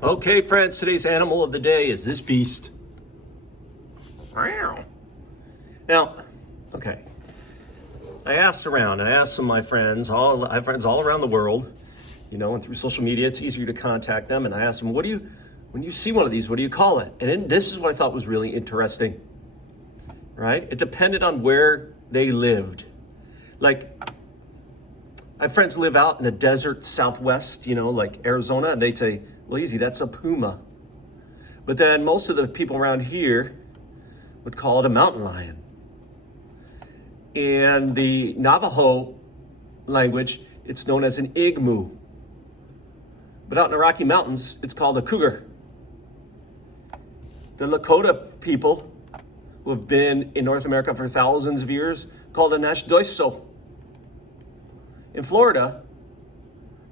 Okay, friends, today's animal of the day is this beast. Now, okay, I asked around. I asked some of my friends. I have friends all around the world, and through social media, it's easier to contact them. And I asked them, when you see one of these, what do you call it? And then this is what I thought was really interesting, right? It depended on where they lived. Like, I have friends who live out in the desert Southwest, like Arizona, and they'd say, well, easy, that's a puma. But then most of the people around here would call it a mountain lion. In the Navajo language, it's known as an igmu. But out in the Rocky Mountains, it's called a cougar. The Lakota people, who have been in North America for thousands of years, called it a nashdoiso. In Florida,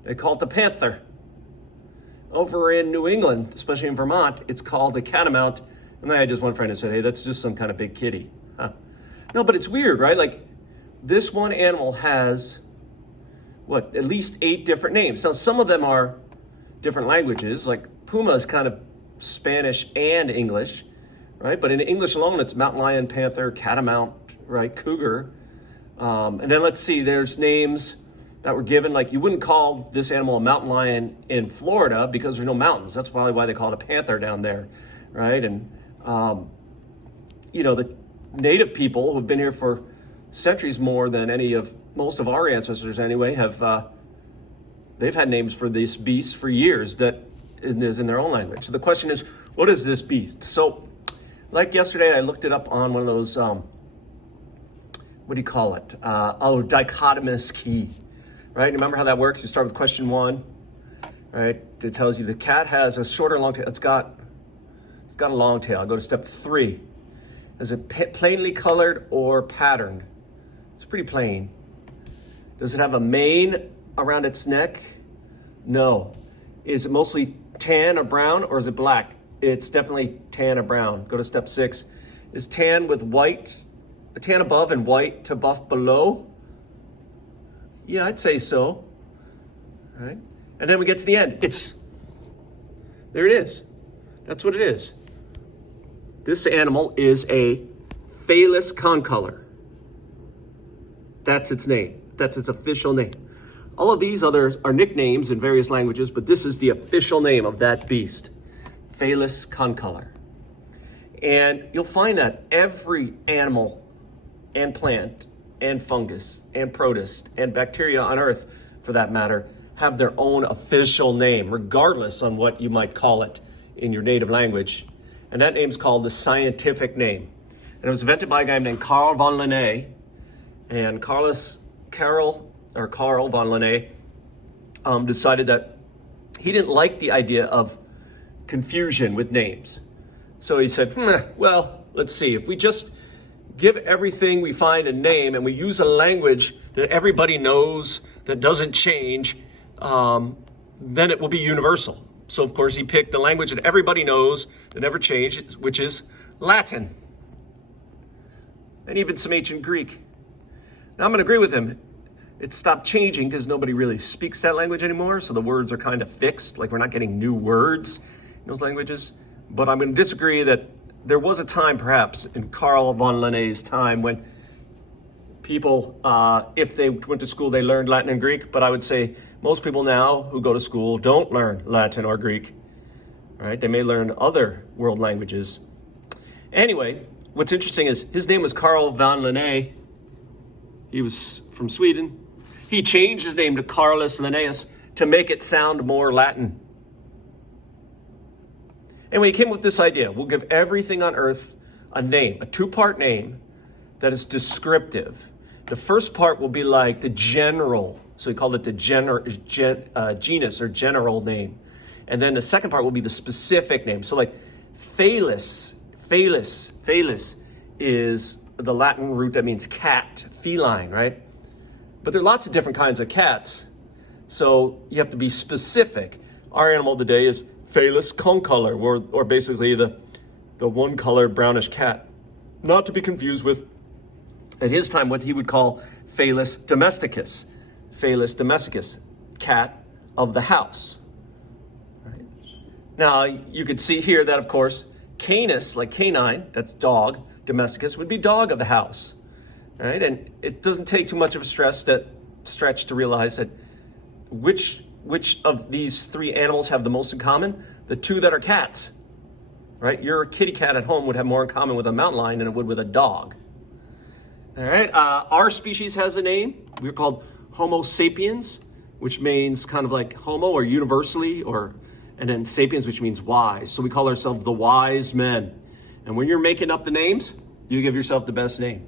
they call it the panther. Over in New England, especially in Vermont, it's called the catamount. And then I had just one friend who said, hey, that's just some kind of big kitty. Huh. No, but it's weird, right? Like, this one animal has, at least 8 different names. Now, some of them are different languages. Like, puma is kind of Spanish and English, right? But in English alone, it's mountain lion, panther, catamount, right? Cougar. And then let's see, there's names that were given, like you wouldn't call this animal a mountain lion in Florida because there's no mountains. That's probably why they call it a panther down there, right? And, the native people who've been here for centuries more than most of our ancestors anyway, they've had names for these beasts for years that is in their own language. So the question is, what is this beast? So like yesterday, I looked it up on one of those, what do you call it? Dichotomous key. Right? Remember how that works? You start with question 1, right? It tells you the cat has a short or long tail. It's got a long tail. I'll go to step 3. Is it plainly colored or patterned? It's pretty plain. Does it have a mane around its neck? No. Is it mostly tan or brown, or is it black? It's definitely tan or brown. Go to step 6. Is tan with white, tan above and white to buff below? Yeah, I'd say so. All right. And then we get to the end. There it is. That's what it is. This animal is a Felis concolor. That's its name. That's its official name. All of these others are nicknames in various languages, but this is the official name of that beast, Felis concolor. And you'll find that every animal and plant and fungus and protist and bacteria on Earth, for that matter, have their own official name, regardless on what you might call it in your native language. And that name's called the scientific name. And it was invented by a guy named Carl von Linné. And Carl von Linné decided that he didn't like the idea of confusion with names. So he said, let's see, if we just give everything we find a name and we use a language that everybody knows, that doesn't change, then it will be universal. So of course he picked the language that everybody knows, that never changes, which is Latin. And even some ancient Greek. Now I'm gonna agree with him. It stopped changing because nobody really speaks that language anymore, so the words are kind of fixed, like we're not getting new words in those languages. But I'm gonna disagree that there was a time, perhaps, in Carl von Linné's time when people, if they went to school, they learned Latin and Greek. But I would say most people now who go to school don't learn Latin or Greek, right? They may learn other world languages. Anyway, what's interesting is his name was Carl von Linné. He was from Sweden. He changed his name to Carolus Linnaeus to make it sound more Latin. And when he came with this idea, we'll give everything on Earth a name, a 2-part name that is descriptive. The first part will be like the general, so he called it the genus or general name. And then the second part will be the specific name. So like Felis is the Latin root that means cat, feline, right? But there are lots of different kinds of cats. So you have to be specific. Our animal of the day is Felis concolor, or basically the one-colored brownish cat. Not to be confused with, at his time, what he would call Felis domesticus. Felis domesticus, cat of the house. Right? Now, you could see here that, of course, Canis, like canine, that's dog, domesticus, would be dog of the house, right? And it doesn't take too much of a stretch to realize that which of these three animals have the most in common? The two that are cats, right? Your kitty cat at home would have more in common with a mountain lion than it would with a dog. All right, our species has a name. We're called Homo sapiens, which means kind of like homo or universally, and then sapiens, which means wise. So we call ourselves the wise men. And when you're making up the names, you give yourself the best name,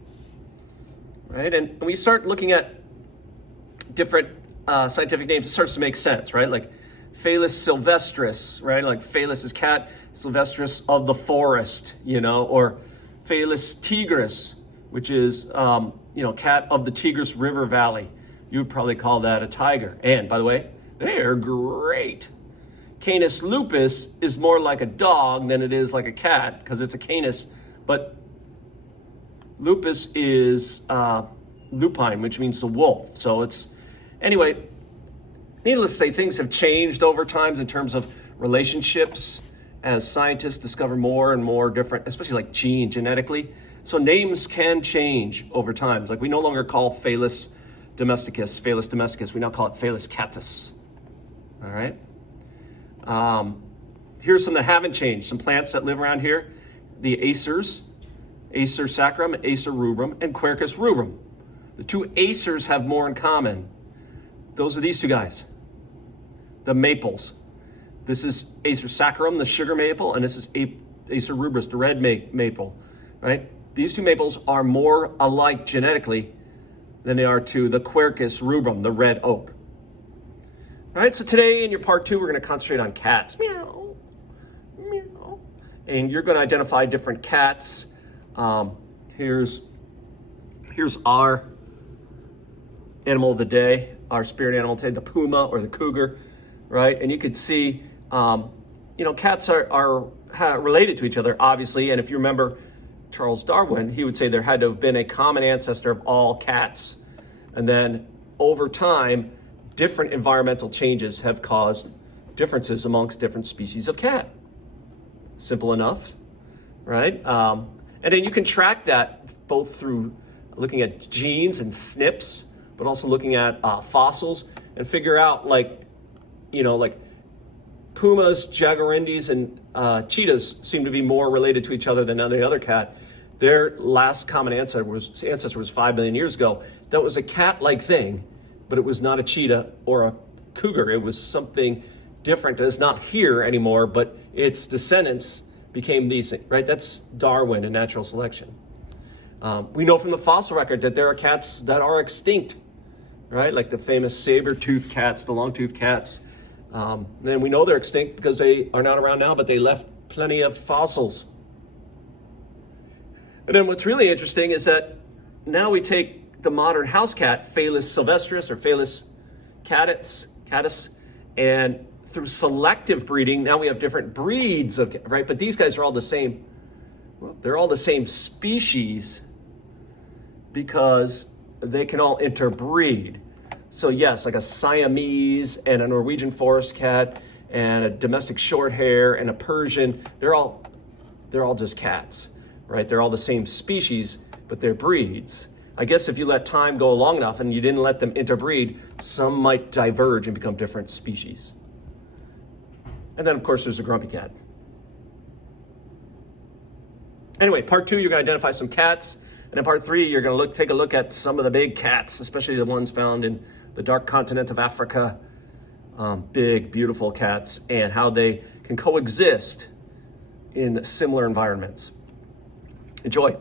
right? And we start looking at different scientific names, it starts to make sense, right? Like Felis sylvestris, right? Like Felis is cat, Sylvestris of the forest, or Felis tigris, which is, cat of the Tigris River Valley. You would probably call that a tiger. And by the way, they're great. Canis lupus is more like a dog than it is like a cat because it's a canis, but lupus is lupine, which means the wolf. So anyway, needless to say, things have changed over time in terms of relationships as scientists discover more and more different, especially like genetically. So names can change over time. Like we no longer call Felis domesticus, we now call it Felis catus. All right. Here's some that haven't changed. Some plants that live around here, the acers, Acer sacrum, Acer rubrum, and Quercus rubrum. The two acers have more in common. Those are these two guys, the maples. This is Acer saccharum, the sugar maple, and this is Acer rubrum, the red maple, right? These two maples are more alike genetically than they are to the Quercus rubrum, the red oak. All right, so today in your part 2, we're going to concentrate on cats. Meow, meow. And you're going to identify different cats. Here's our animal of the day, our spirit animal today, the puma or the cougar, right? And you could see, cats are related to each other, obviously. And if you remember Charles Darwin, he would say there had to have been a common ancestor of all cats. And then over time, different environmental changes have caused differences amongst different species of cat. Simple enough, right? And then you can track that both through looking at genes and SNPs, but also looking at fossils and figure out like pumas, jaguarindis, and cheetahs seem to be more related to each other than any other cat. Their last common ancestor was 5 million years ago. That was a cat-like thing, but it was not a cheetah or a cougar. It was something different that is not here anymore, but its descendants became these things, right? That's Darwin and natural selection. We know from the fossil record that there are cats that are extinct, right? Like the famous saber-toothed cats, the long-toothed cats. Then we know they're extinct because they are not around now, but they left plenty of fossils. And then what's really interesting is that now we take the modern house cat, Felis sylvestris or Felis catus, and through selective breeding, now we have different breeds of, right? But these guys are all the same. Well, they're all the same species because they can all interbreed. So yes, like a Siamese and a Norwegian forest cat and a domestic short hair and a Persian, they're all just cats, right? They're all the same species, but they're breeds. I guess if you let time go long enough and you didn't let them interbreed, some might diverge and become different species. And then of course there's a grumpy cat. Anyway, part 2, you're gonna identify some cats. And in part 3, you're gonna take a look at some of the big cats, especially the ones found in the dark continent of Africa. Big, beautiful cats and how they can coexist in similar environments. Enjoy.